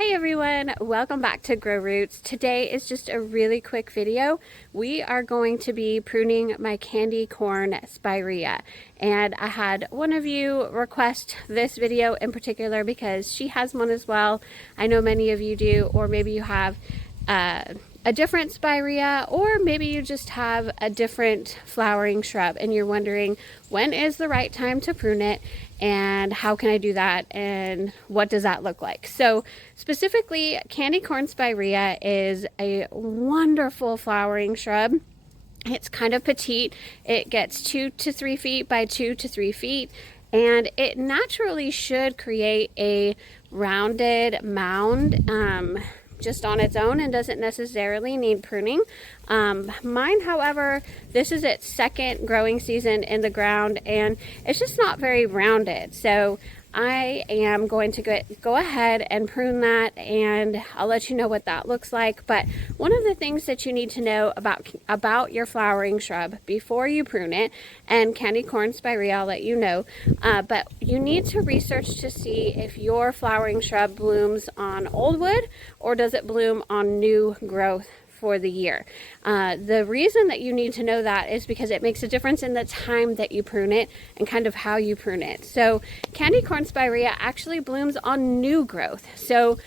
Hey everyone, welcome back to Grow Roots. Today is just a really quick video. We are going to be pruning my Candy Corn Spirea, and I had one of you request this video in particular because she has one as well. I know many of you do, or maybe you have a different spirea, or maybe you just have a different flowering shrub and you're wondering when is the right time to prune it and how can I do that and what does that look like. So specifically, Candy Corn Spirea is a wonderful flowering shrub. It's kind of petite. It gets 2 to 3 feet by 2 to 3 feet, and it naturally should create a rounded mound just on its own and doesn't necessarily need pruning. Mine, however, this is its second growing season in the ground and it's just not very rounded. So I am going to go ahead and prune that, and I'll let you know what that looks like. But one of the things that you need to know about your flowering shrub before you prune it, and Candy Corn Spirea, I'll let you know, but you need to research to see if your flowering shrub blooms on old wood or does it bloom on new growth for the year. The reason that you need to know that is because it makes a difference in the time that you prune it and kind of how you prune it. So Candy Corn Spirea actually blooms on new growth. So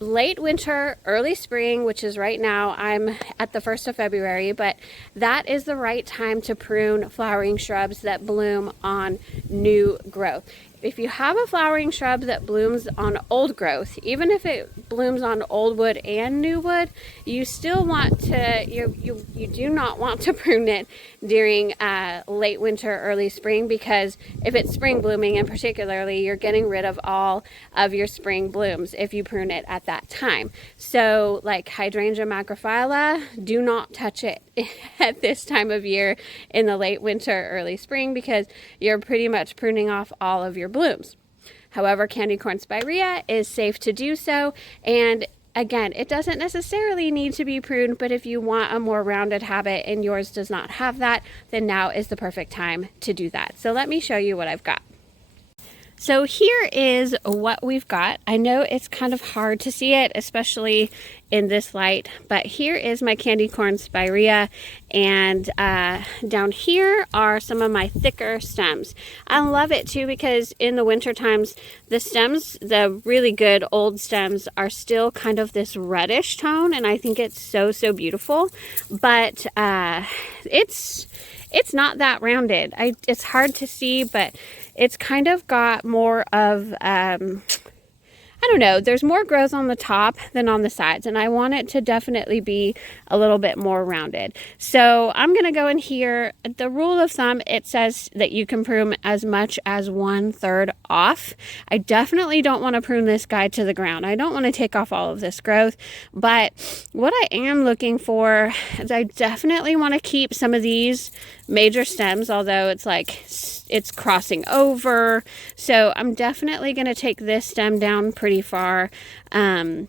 late winter, early spring, which is right now, I'm at the 1st of February, but that is the right time to prune flowering shrubs that bloom on new growth. If you have a flowering shrub that blooms on old growth, even if it blooms on old wood and new wood, you still want to, you do not want to prune it during late winter, early spring, because if it's spring blooming, and particularly, you're getting rid of all of your spring blooms if you prune it at that time. So like Hydrangea macrophylla, do not touch it at this time of year in the late winter, early spring, because you're pretty much pruning off all of your blooms. However, Candy Corn Spirea is safe to do so, and again, it doesn't necessarily need to be pruned, but if you want a more rounded habit and yours does not have that, then now is the perfect time to do that. So let me show you what I've got. So here is what we've got. I know it's kind of hard to see it, especially in this light, but here is my Candy Corn Spirea, and down here are some of my thicker stems. I love it too because in the winter times, the stems, the really good old stems, are still kind of this reddish tone, and I think it's so beautiful, but it's not that rounded. It's hard to see, but it's kind of got more of, I don't know, there's more growth on the top than on the sides, and I want it to definitely be a little bit more rounded. So I'm going to go in here. The rule of thumb, it says that you can prune as much as 1/3 off. I definitely don't want to prune this guy to the ground. I don't want to take off all of this growth, but what I am looking for is I definitely want to keep some of these major stems, although it's crossing over. So I'm definitely going to take this stem down pretty far. And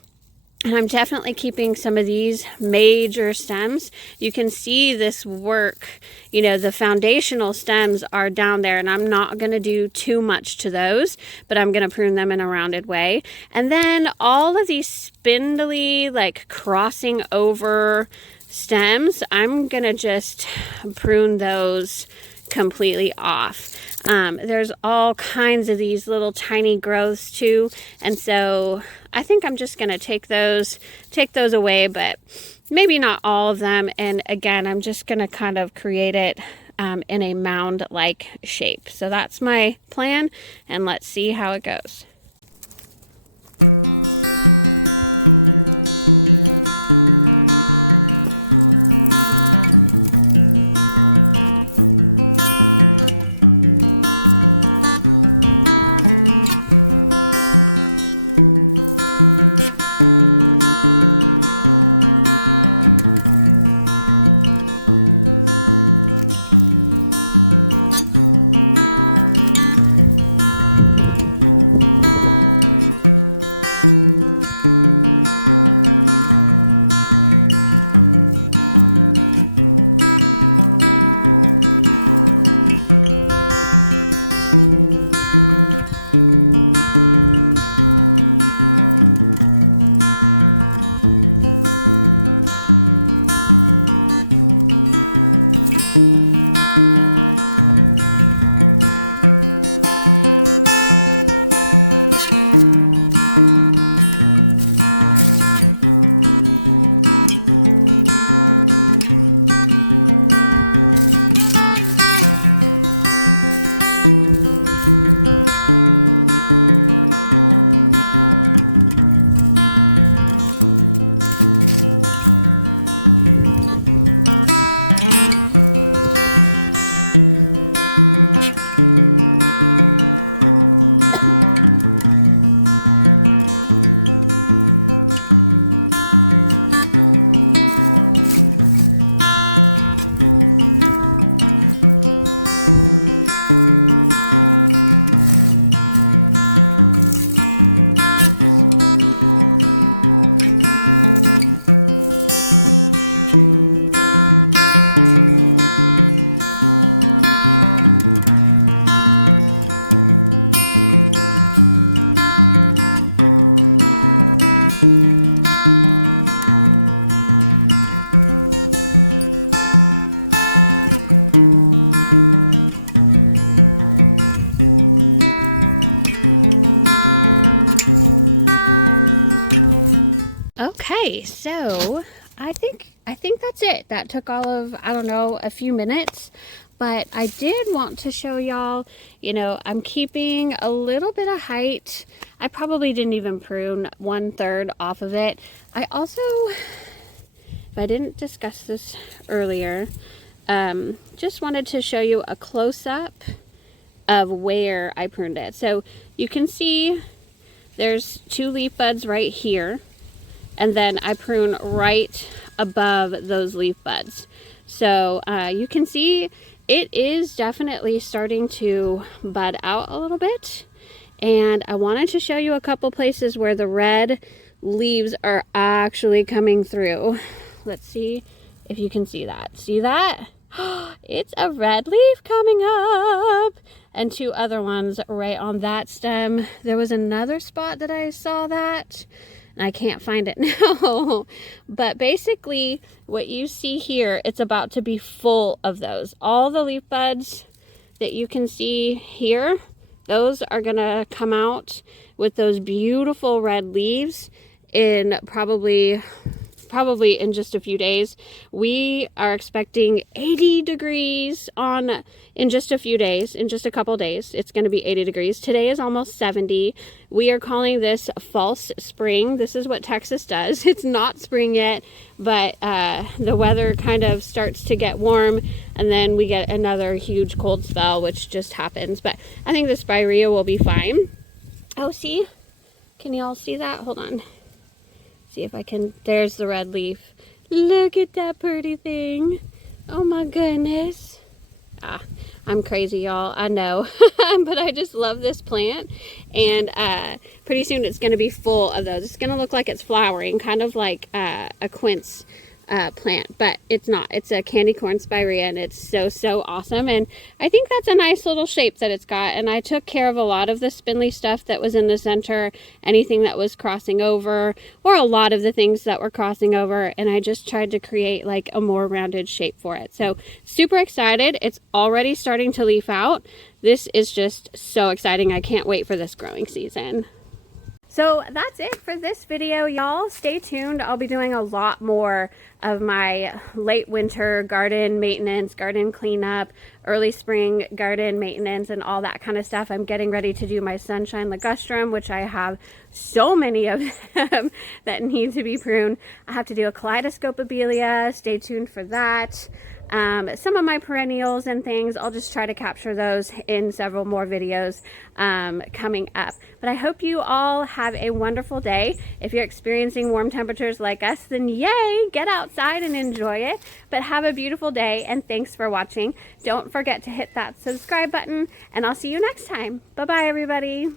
I'm definitely keeping some of these major stems. You can see this work, you know, the foundational stems are down there, and I'm not going to do too much to those, but I'm going to prune them in a rounded way. And then all of these spindly, like crossing over stems, I'm going to just prune those completely off. There's all kinds of these little tiny growths too, and so I think I'm just going to take those away, but maybe not all of them. And again, I'm just going to kind of create it in a mound like shape. So that's my plan, and let's see how it goes. Okay, so I think that's it. That took all of, I don't know, a few minutes, but I did want to show y'all, you know, I'm keeping a little bit of height. I probably didn't even prune 1/3 off of it. I also, if I didn't discuss this earlier, just wanted to show you a close-up of where I pruned it. So you can see there's 2 leaf buds right here, and then I prune right above those leaf buds. So you can see it is definitely starting to bud out a little bit. And I wanted to show you a couple places where the red leaves are actually coming through. Let's see if you can see that. See that? It's a red leaf coming up. And 2 other ones right on that stem. There was another spot that I saw that, and I can't find it now. But basically what you see here, it's about to be full of those. All the leaf buds that you can see here, those are gonna come out with those beautiful red leaves in probably in just a few days. We are expecting 80 degrees in just a few days, in just a couple days. It's going to be 80 degrees. Today is almost 70. We are calling this false spring. This is what Texas does. It's not spring yet, but the weather kind of starts to get warm, and then we get another huge cold spell, which just happens. But I think the spirea will be fine. Oh, see? Can you all see that? Hold on. See if I can. There's the red leaf. Look at that pretty thing. Oh my goodness. I'm crazy, y'all. I know. But I just love this plant. And pretty soon it's going to be full of those. It's going to look like it's flowering, kind of like a quince plant, but it's not. It's a Candy Corn Spirea, and it's so awesome. And I think that's a nice little shape that it's got. And I took care of a lot of the spindly stuff that was in the center, anything that was crossing over, or a lot of the things that were crossing over, and I just tried to create like a more rounded shape for it. So super excited. It's already starting to leaf out. This is just so exciting. I can't wait for this growing season. So that's it for this video, y'all. Stay tuned. I'll be doing a lot more of my late winter garden maintenance, garden cleanup, early spring garden maintenance, and all that kind of stuff. I'm getting ready to do my sunshine ligustrum, which I have so many of them that need to be pruned. I have to do a kaleidoscopobelia. Stay tuned for that. Some of my perennials and things, I'll just try to capture those in several more videos coming up. But I hope you all have a wonderful day. If you're experiencing warm temperatures like us, then yay, get outside and enjoy it. But have a beautiful day, and thanks for watching. Don't forget to hit that subscribe button, and I'll see you next time. Bye-bye, everybody.